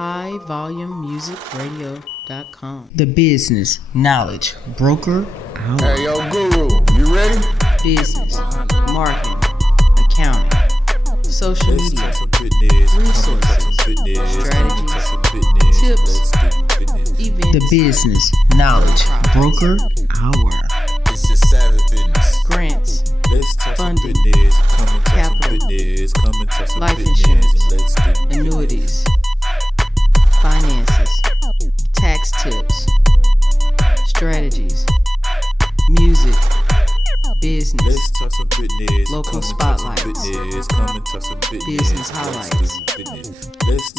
iVolumeMusicRadio.com. The Business Knowledge Broker Hour. Hey, yo, Guru, you ready? Business, marketing, accounting, social media, resources, strategies, tips, events. The Business Knowledge Broker Hour. It's just savage business. Grants, funding, capital, life insurance, annuities, finances, tax tips, strategies, music, business, local spotlights, business highlights,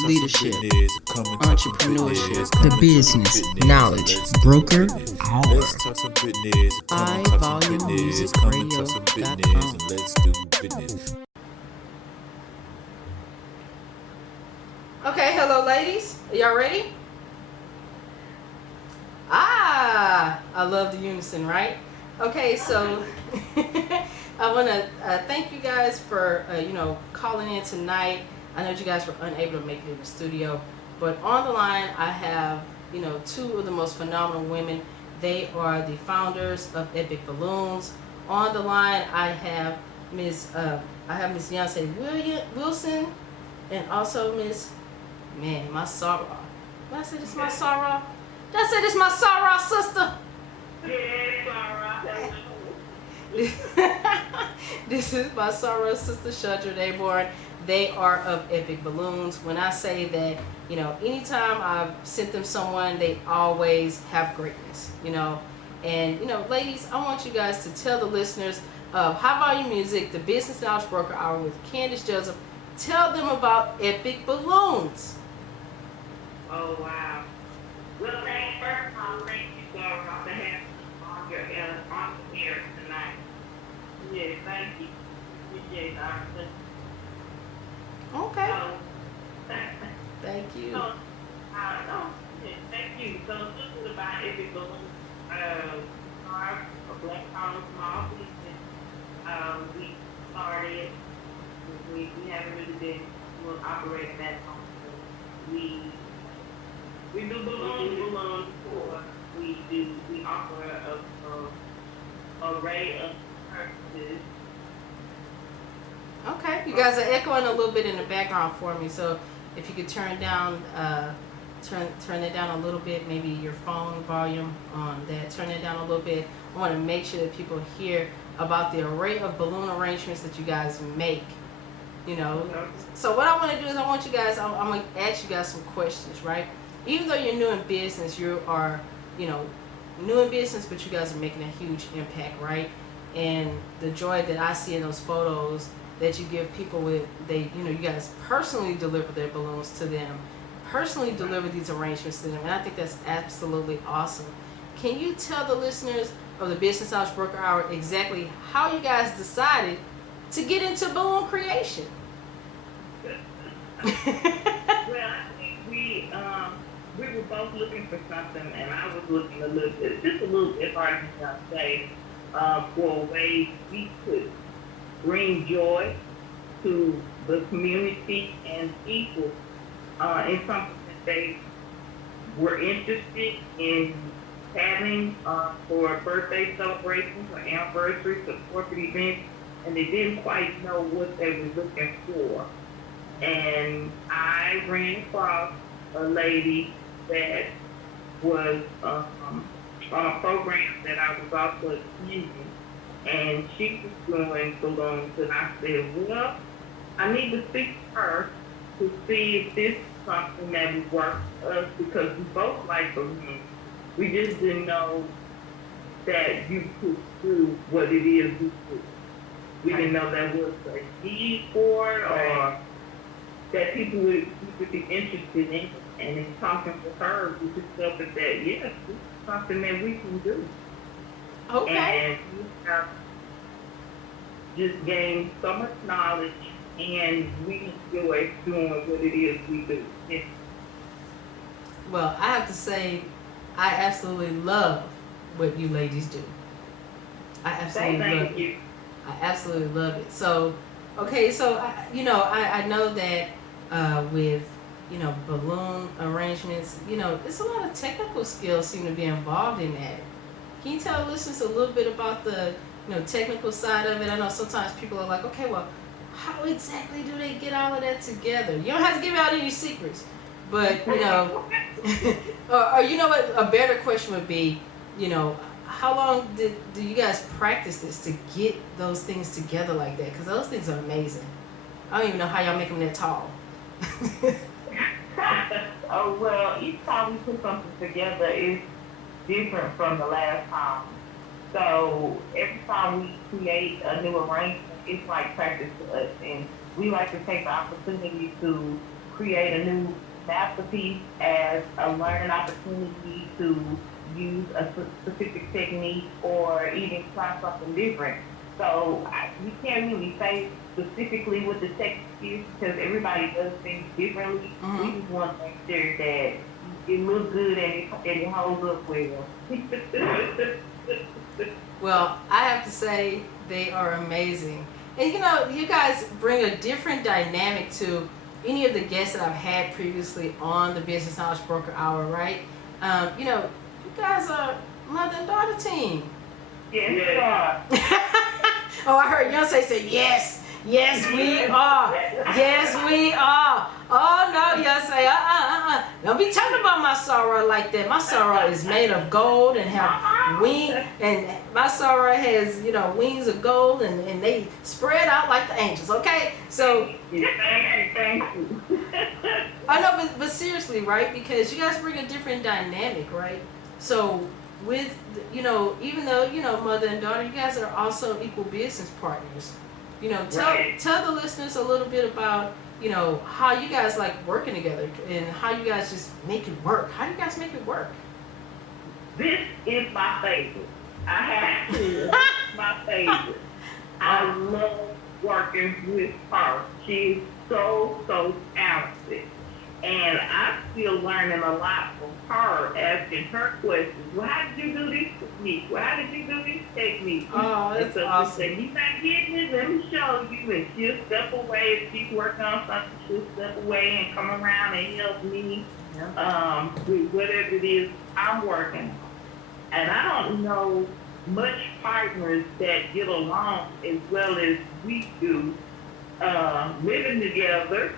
leadership, entrepreneurship. The Business Knowledge Broker Hour. iVolumeMusicRadio.com. Okay, hello ladies. Are y'all ready? I love the unison, right? Okay, so I want to thank you guys for calling in tonight. I know you guys were unable to make it in the studio, but on the line I have two of the most phenomenal women. They are the founders of EpicBalloons. On the line I have Miss Yonce Wilson, and also Miss my Sarah. Did I say this my Sarah? Did I say this my Sarah sister? This is my Sarah sister, Seandra Naborne. They are of EpicBalloons. When I say that, anytime I've sent them someone, they always have greatness, And, ladies, I want you guys to tell the listeners of High Volume Music, the Business Knowledge Broker Hour with Candace Joseph. Tell them about EpicBalloons. Oh, wow. Well, first of all, thank you, Sarah, for having me on your air tonight. Yeah, thank you. Appreciate the opportunity. Okay. Thank you. Thank you. So, this is about EpicBalloons. Our Black College small business. We started. We haven't really been operating that long. We do balloons for. We offer a array of services. Okay, you guys are echoing a little bit in the background for me, so if you could turn down, turn it down a little bit, maybe your phone volume on that, turn it down a little bit. I want to make sure that people hear about the array of balloon arrangements that you guys make. So what I want to do is I'm going to ask you guys some questions, right? Even though you're new in business, you are, new in business, but you guys are making a huge impact, right? And the joy that I see in those photos that you give people you guys personally deliver their balloons to them, personally deliver these arrangements to them, and I think that's absolutely awesome. Can you tell the listeners of the Business Knowledge Broker Hour exactly how you guys decided to get into balloon creation? Well, I think we were both looking for something, and I was looking just a little bit, if I can say, for a way we could bring joy to the community and people in something that they were interested in having for birthday celebrations or anniversaries or corporate events, and they didn't quite know what they were looking for. And I ran across a lady that was on a program that I was also using, and she was doing balloons, and I said, well, I need to speak to her to see if this is something that would work for us, because we both like balloons. We just didn't know that you could do what it is we do. We didn't know that was a need for it, or that people would be interested in. And in talking to her, we just felt that yes, this is something that we can do. Okay. And we have just gained so much knowledge, and we enjoy doing what it is we do. Yeah. Well, I have to say, I absolutely love what you ladies do. I absolutely love it. I absolutely love it. So, okay, so I know that with balloon arrangements. It's a lot of technical skills seem to be involved in that. Can you tell listeners a little bit about the technical side of it? I know sometimes people are like, okay, well, how exactly do they get all of that together? You don't have to give out any secrets, but or what? A better question would be, how long do you guys practice this to get those things together like that? Because those things are amazing. I don't even know how y'all make them that tall. Oh, well, each time we put something together is different from the last time. So every time we create a new arrangement, it's like practice to us. And we like to take the opportunity to create a new masterpiece as a learning opportunity to use a specific technique or even try something different. So we can't really say specifically what the technique is because everybody does things differently. Mm-hmm. We just want to make sure that it looks good and it holds up well. Well, I have to say they are amazing. And you guys bring a different dynamic to any of the guests that I've had previously on the Business Knowledge Broker Hour, right? You guys are mother and daughter team. Yes, we are. Oh, I heard Yonce say yes. Yes, we are. Yes, we are. Oh, no, Yonce. Don't be talking about my sorrow like that. My sorrow is made of gold and have wings. And my sorrow has, wings of gold and they spread out like the angels, okay? So. Thank you. I know, but seriously, right? Because you guys bring a different dynamic, right? So with, even though, mother and daughter, you guys are also equal business partners. Tell the listeners a little bit about, how you guys like working together and how you guys just make it work. How do you guys make it work? This is my favorite. I have to. This is my favorite. I love working with her. She's so talented. And I'm still learning a lot from her, asking her questions. Well, how did you do this technique? Well, how did you do this technique? Oh, that's awesome. She said, you not getting it? Let me show you. And she'll step away. If she's working on something, she'll step away and come around and help me with whatever it is I'm working on. And I don't know much partners that get along as well as we do, living together.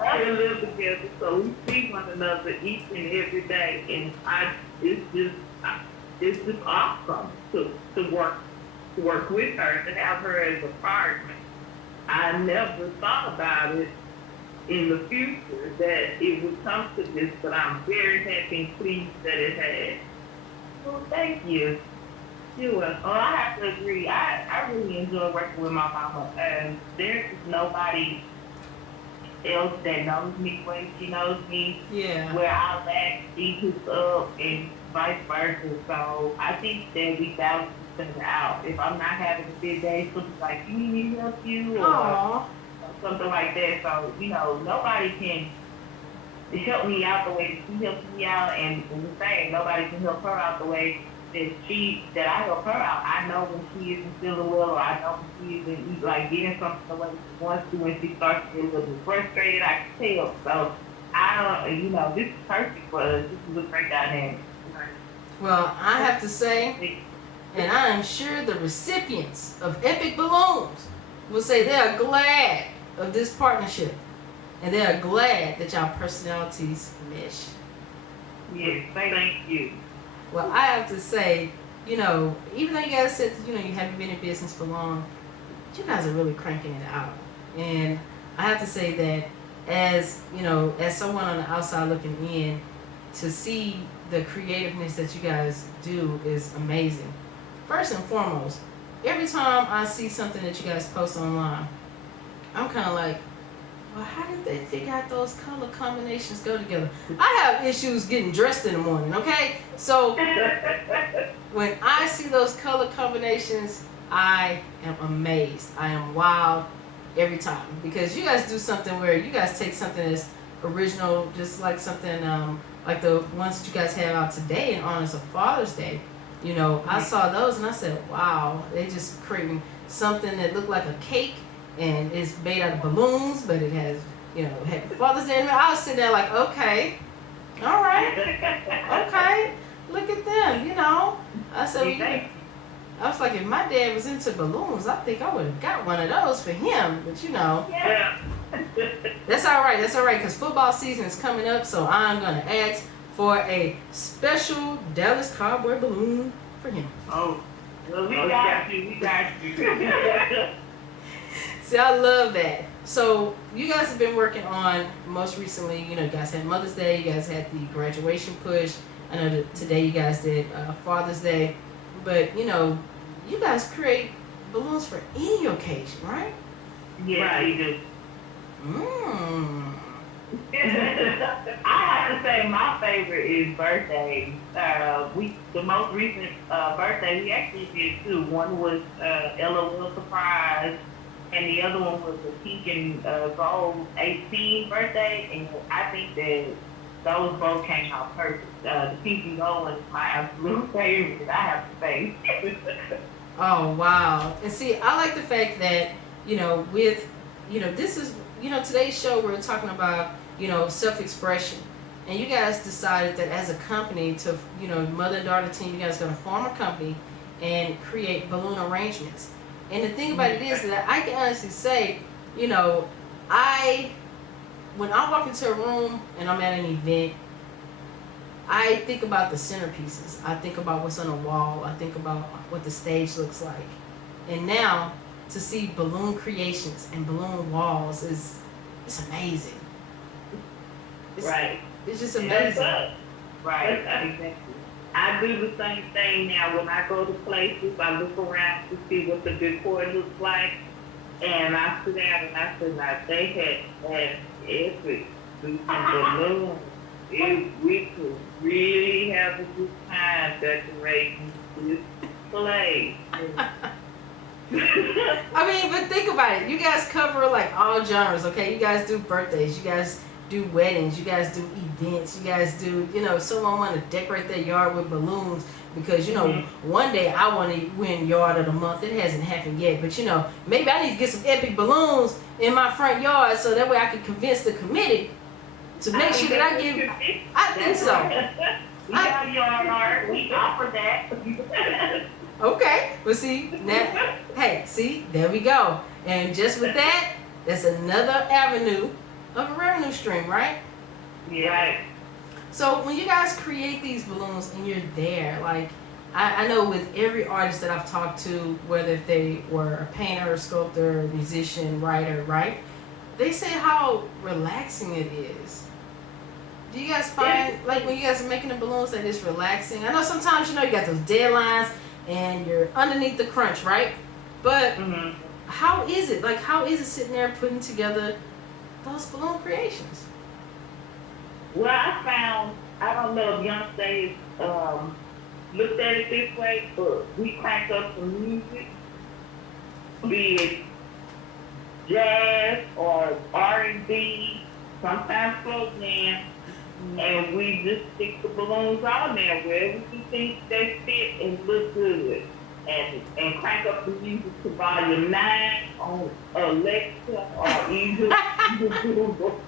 We live together, so we see one another each and every day, and it's just awesome to work with her, to have her as a partner. I never thought about it in the future that it would come to this, but I'm very happy and pleased that it has. Well, thank you. Sure. Oh, I have to agree. I really enjoy working with my mama, and there's nobody else that knows me the way she knows me. Yeah. Where I lack, she hooks up, and vice versa. So I think that we balance each other out. If I'm not having a good day, something's like, you need me to help you? Or something like that. So, nobody can help me out the way that she helps me out, and the same, nobody can help her out the way that I help her out. I know when she isn't feeling well, or I know when she isn't getting something the way she wants to. When she starts to get a little bit frustrated, I can tell. So this is perfect for us. This is a great dynamic. Well, I have to say, and I am sure the recipients of EpicBalloons will say they are glad of this partnership, and they are glad that y'all personalities mesh. Yes, thank you. Well, I have to say, even though you guys said that, you haven't been in business for long, you guys are really cranking it out. And I have to say that as someone on the outside looking in, to see the creativeness that you guys do is amazing. First and foremost, every time I see something that you guys post online, I'm kind of like, well, how did they figure out those color combinations go together? I have issues getting dressed in the morning, okay? So when I see those color combinations, I am amazed. I am wild every time, because you guys do something where you guys take something that's original, just like something like the ones that you guys have out today in honor of Father's Day. I saw those and I said, wow, they just creating something that looked like a cake. And it's made out of balloons, but it has, Happy Father's Day. And I was sitting there like, okay, all right, okay, look at them, I said, I was like, if my dad was into balloons, I think I would have got one of those for him. But Yeah. that's all right. That's all right, because football season is coming up, so I'm gonna ask for a special Dallas Cowboy balloon for him. Oh, well, we got you. We got you. See, I love that. So you guys have been working on, most recently, you guys had Mother's Day, you guys had the graduation push. I know that today you guys did Father's Day, but you guys create balloons for any occasion, right? Yeah, we do. I have to say my favorite is birthdays. The most recent birthday we actually did two. One was LOL surprise, and the other one was the pink and gold 18 birthday. And I think that those both came out perfect. The pink and gold one is my absolute favorite. I have to say. Oh wow! And see, I like the fact that with this is today's show we're talking about self-expression, and you guys decided that as a company to mother and daughter team, you guys are going to form a company and create balloon arrangements. And the thing about it is that I can honestly say, when I walk into a room and I'm at an event, I think about the centerpieces. I think about what's on the wall. I think about what the stage looks like. And now to see balloon creations and balloon walls it's amazing. Right. It's just amazing. Right, exactly. I do the same thing now. When I go to places, I look around to see what the decor looks like, and I sit down and I say, like, they had epic do some balloons. We could really have a good time decorating this place. I mean, but think about it. You guys cover like all genres, okay? You guys do birthdays. You guys do weddings. You guys do events. You guys do, someone want to decorate their yard with balloons because, one day I want to win Yard of the Month. It hasn't happened yet, but, maybe I need to get some epic balloons in my front yard so that way I can convince the committee to make sure that I give. I think so. We got yard art. We offer that. Okay, well see, now, hey, see, there we go. And just with that, that's another avenue of a revenue stream, right? Yeah. Right. So when you guys create these balloons and you're there, like, I know with every artist that I've talked to, whether they were a painter, sculptor, musician, writer, right? They say how relaxing it is. Do you guys find, like, when you guys are making the balloons that it's relaxing? I know sometimes, you got those deadlines and you're underneath the crunch, right? But how is it? Like, how is it sitting there putting together those balloon creations? Well, I found, I don't know if Yonce looked at it this way, but we cranked up some music, be it jazz or R&B, sometimes slow jam, and we just stick the balloons on there wherever we think they fit and look good. And crank up the music to volume 9 on Alexa or either Google.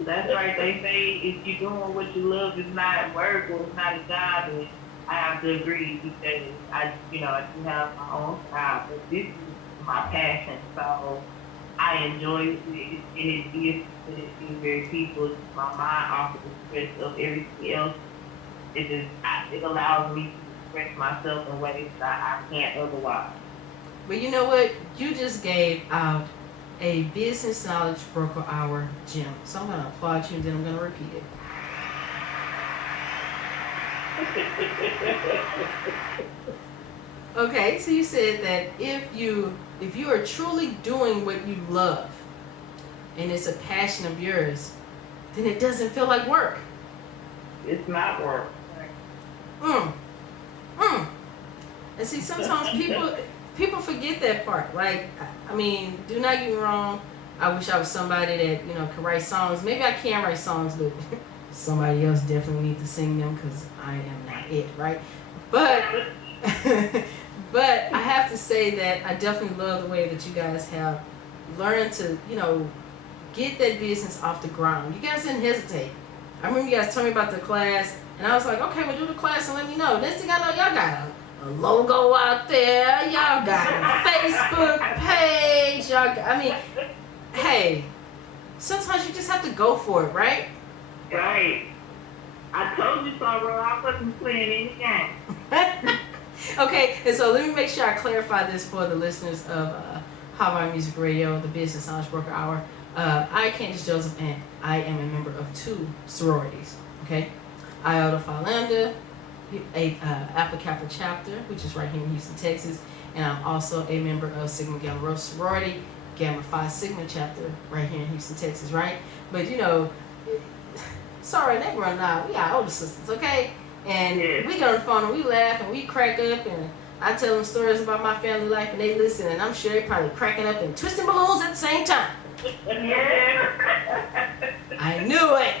That's right, they say if you're doing what you love, it's not work or it's not a job, and I have to agree because I do have my own style, but this is my passion, so I enjoy it, and it is very people. My mind off of the stress of everything else. It allows me to express myself in ways that I can't otherwise. But you know what? You just gave out a business knowledge broker hour gem. So I'm going to applaud you and then I'm going to repeat it. Okay, so you said that if you are truly doing what you love and it's a passion of yours, then it doesn't feel like work. It's not work. And see, sometimes people forget that part. Like, I mean, do not get me wrong. I wish I was somebody that could write songs. Maybe I can write songs, but somebody else definitely needs to sing them because I am not it, right? But but I have to say that I definitely love the way that you guys have learned to get that business off the ground. You guys didn't hesitate. I remember you guys told me about the class, and I was like, okay, well, do the class and let me know. Next thing I know, y'all got a logo out there. Y'all got a Facebook page. Y'all got, I mean, hey, sometimes you just have to go for it, right? Right. I told you so, bro. I wasn't playing any game. Okay, and so let me make sure I clarify this for the listeners of Hawaii Music Radio, the Business Knowledge Broker Hour. I, Candace Joseph, and I am a member of 2 sororities. Okay, Iota Phi Lambda, a Alpha Kappa chapter, which is right here in Houston, Texas, and I'm also a member of Sigma Gamma Rho sorority, Gamma Phi Sigma chapter, right here in Houston, Texas. Right, but you know, sorry, they run out. We got older sisters, okay, and we get on the phone and we laugh and we crack up and I tell them stories about my family life and they listen, and I'm sure they're probably cracking up and twisting balloons at the same time. I knew it.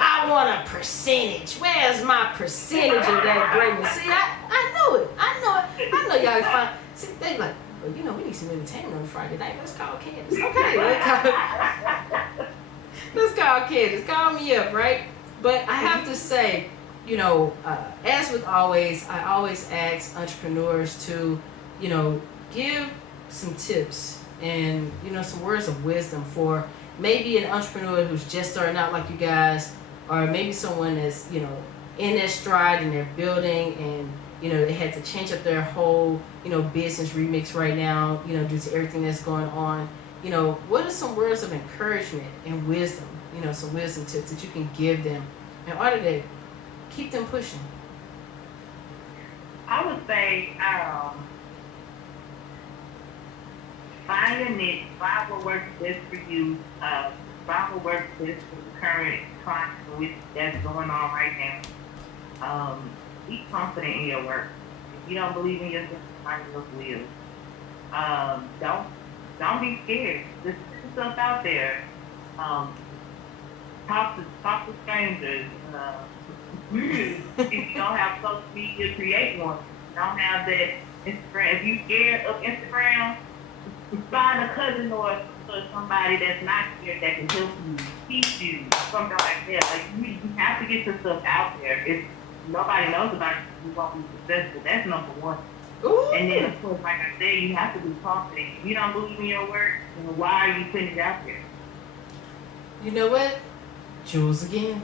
I want a percentage. Where's my percentage of that greatness? See, I knew it. I know y'all find. See, they like, well, you know, we need some entertainment on Friday night. Let's call Candace. Okay, let's call Candace. Call me up, right? But I have to say, you know, as with always, I always ask entrepreneurs to, you know, give some tips and, you know, some words of wisdom for maybe an entrepreneur who's just starting out like you guys, or maybe someone that's, you know, in their stride and they're building and, you know, they had to change up their whole, you know, business remix right now, you know, due to everything that's going on. You know, what are some words of encouragement and wisdom, you know, some wisdom tips that you can give them in order to keep them pushing? I would say, find a niche, find what works best for you, find what works best for the current climate that's going on right now. Be confident in your work. If you don't believe in yourself, find your will. Don't be scared. Just put yourself out there. Talk to strangers. If you don't have social media, create one. If you don't have that Instagram. If you're scared of Instagram, find a cousin or somebody that's not scared that can help you, teach you, something like that. Like you have to get your stuff out there. If nobody knows about you, you won't be successful. That's number one. Ooh. And then, of course, like I said, you have to be confident. If you don't believe in your work, then why are you putting it out there? You know what? Jules again.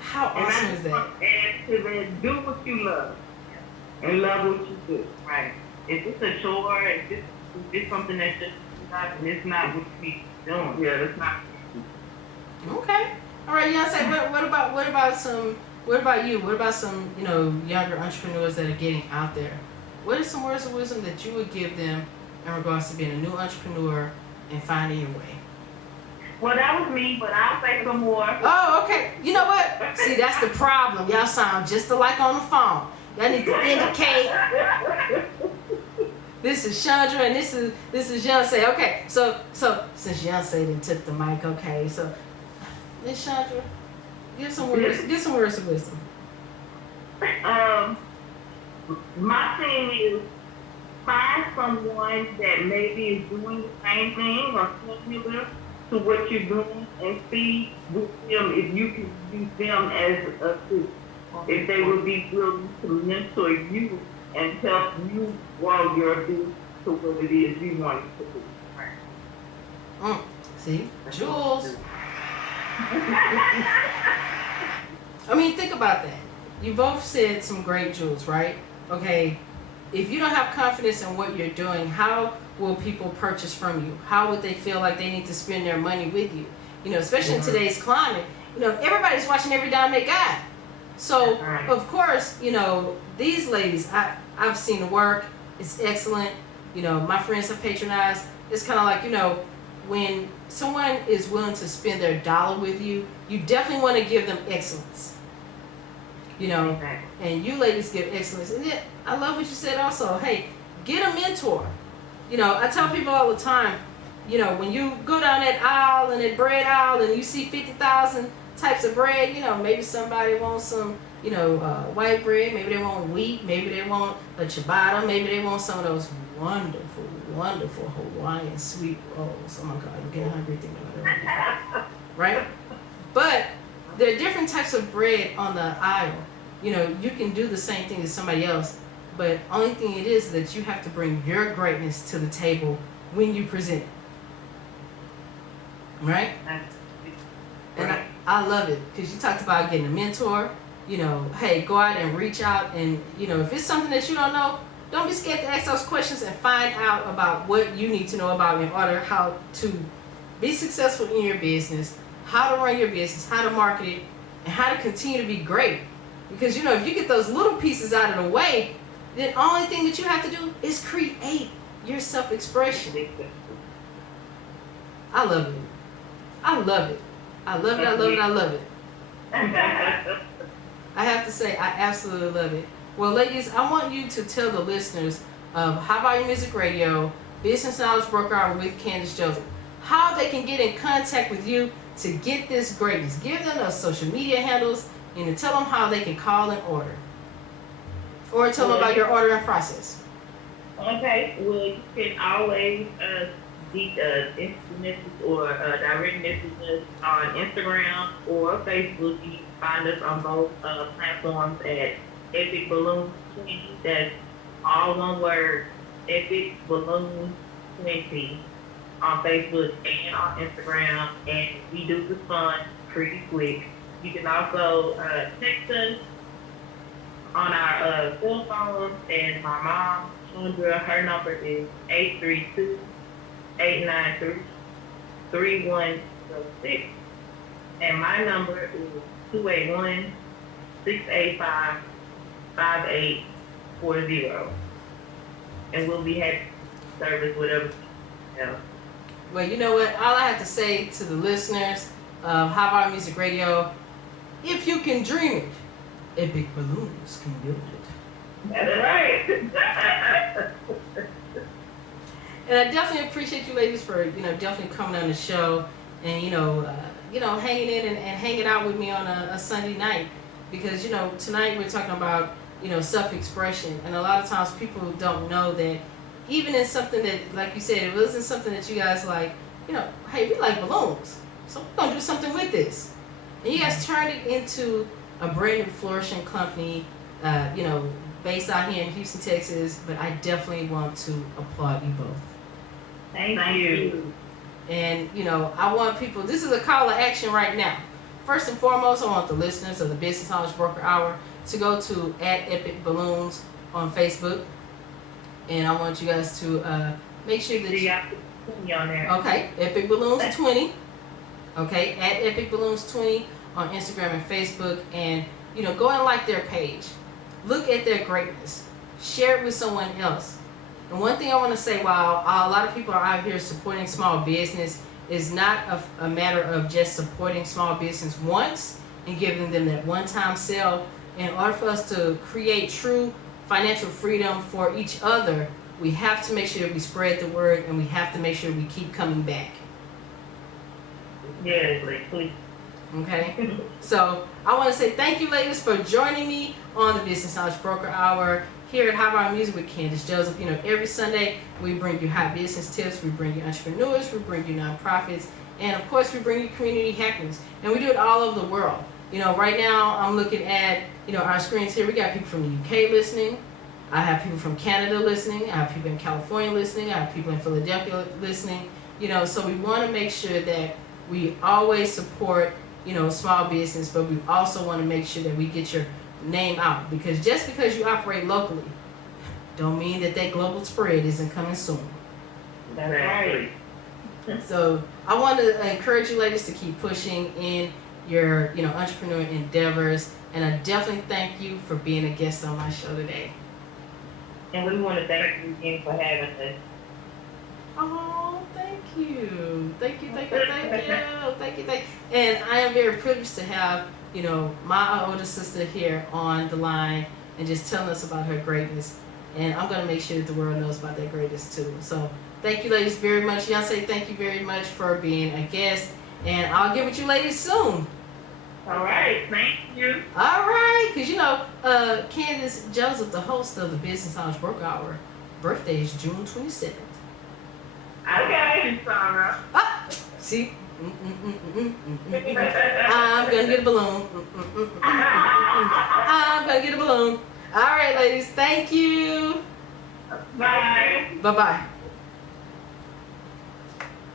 How awesome is that? And to then do what you love. And love what you do. Right. If it's a chore, if it's something that's just and it's not what you need to be doing. Yeah, that's not what you Okay. All right, Yonce, what about you? What about some, you know, younger entrepreneurs that are getting out there? What are some words of wisdom that you would give them in regards to being a new entrepreneur and finding your way? Well, that was me, but I'll say some more. Oh, okay. You know what? See, that's the problem. Y'all sound just alike on the phone. Y'all need to indicate. This is Seandra and this is Yonce. Okay, so since Yonce then took the mic, okay, so Miss Seandra, give some words of wisdom. My thing is find someone that maybe is doing the same thing or similar to what you're doing and see with them if you can use them as a tool. If they would be willing to mentor you and help you grow your business to what it is you want it to be. See? Jules. I mean, think about that. You both said some great jewels, right? Okay, if you don't have confidence in what you're doing, how will people purchase from you? How would they feel like they need to spend their money with you? You know, especially in today's climate, you know, everybody's watching every dime they got. So, of course, you know, these ladies, I've seen the work. It's excellent. You know, my friends have patronized. It's kind of like, you know, when someone is willing to spend their dollar with you, you definitely want to give them excellence. You know, and you ladies give excellence. And then I love what you said also. Hey, get a mentor. You know, I tell people all the time, you know, when you go down that aisle and that bread aisle and you see 50,000 types of bread, you know, maybe somebody wants some, white bread, maybe they want wheat, maybe they want a ciabatta, maybe they want some of those wonderful, wonderful Hawaiian sweet rolls. Oh my God, I'm getting hungry thinking about it. Right? But there are different types of bread on the aisle. You can do the same thing as somebody else, but only thing it is that you have to bring your greatness to the table when you present it. Right? And I love it because you talked about getting a mentor. Hey, go out and reach out, and if it's something that you don't know, don't be scared to ask those questions and find out about what you need to know about in order how to be successful in your business, how to run your business, how to market it, and how to continue to be great. Because if you get those little pieces out of the way, then the only thing that you have to do is create your self-expression. I love it. I love it. I love it. I love it. I love it. I have to say, I absolutely love it. Well, ladies, I want you to tell the listeners of High Volume Music Radio, Business Knowledge Broker Hour with Candace Joseph, how they can get in contact with you to get this greatness. Give them those social media handles and tell them how they can call and order. Or tell them about your ordering process. Okay, well, you can always instant message or direct messages on Instagram or Facebook. You can find us on both platforms at EpicBalloons 20. That's all one word, EpicBalloons 20 on Facebook and on Instagram. And we do respond pretty quick. You can also text us on our cell phones, and my mom, Seandra, her number is 832-893-3106, and my number is 281-685-5840, and we'll be happy to service whatever else. Well, you know what? All I have to say to the listeners of High Volume Music Radio, if you can dream it, EpicBalloons can build it. That's right. And I definitely appreciate you ladies for, definitely coming on the show and, hanging in and hanging out with me on a Sunday night. Because, tonight we're talking about, self-expression. And a lot of times people don't know that even in something that, like you said, it wasn't something that you guys like, hey, we like balloons, so we're going to do something with this. And you guys turned it into a brand new flourishing company, based out here in Houston, Texas. But I definitely want to applaud you both. Thank you. And, I want people, this is a call to action right now. First and foremost, I want the listeners of the Business Knowledge Broker Hour to go to @EpicBalloons on Facebook. And I want you guys to make sure that you got the on there. Okay, EpicBalloons 20. Okay, @EpicBalloons 20 on Instagram and Facebook. And, go and like their page. Look at their greatness. Share it with someone else. And one thing I want to say, while a lot of people are out here supporting small business, is not a matter of just supporting small business once and giving them that one-time sale. In order for us to create true financial freedom for each other, we have to make sure that we spread the word, and we have to make sure we keep coming back. Yes, please. Okay? So I want to say thank you, ladies, for joining me on the Business Knowledge Broker Hour here at High Volume Music with Candace Joseph. Every Sunday we bring you hot business tips, we bring you entrepreneurs, we bring you nonprofits, and of course we bring you community hackers. And we do it all over the world. Right now I'm looking at, our screens here. We got people from the UK listening. I have people from Canada listening. I have people in California listening. I have people in Philadelphia listening. So we want to make sure that we always support, small business, but we also want to make sure that we get your name out, because just because you operate locally don't mean that global spread isn't coming soon. That's right. So I want to encourage you ladies to keep pushing in your entrepreneur endeavors, and I definitely thank you for being a guest on my show today. And we want to thank you again for having us. Oh, thank you. Thank you. And I am very privileged to have, my older sister here on the line and just telling us about her greatness. And I'm going to make sure that the world knows about that greatness too. So thank you ladies very much. Yonce, thank you very much for being a guest. And I'll get with you ladies soon. All right, thank you. All right, because you know, Candace Joseph, the host of the Business Knowledge Broker Hour, birthday is June 27th. Okay, Sarah. Ah, see? I'm gonna get a balloon. I'm gonna get a balloon. All right, ladies, thank you. Bye. Bye-bye.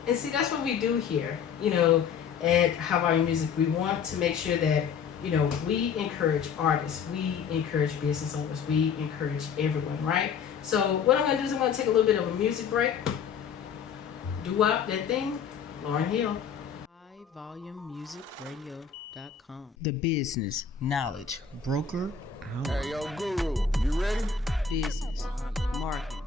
And see, that's what we do here, you know, at How About Your Music. We want to make sure that, you know, we encourage artists, we encourage business owners, we encourage everyone, right? So what I'm going to do is I'm going to take a little bit of a music break. Do-wop that thing, Lauryn Hill. HighVolumeMusicRadio.com. The Business Knowledge Broker Hour. Hey, yo, Guru, you ready? Business, marketing,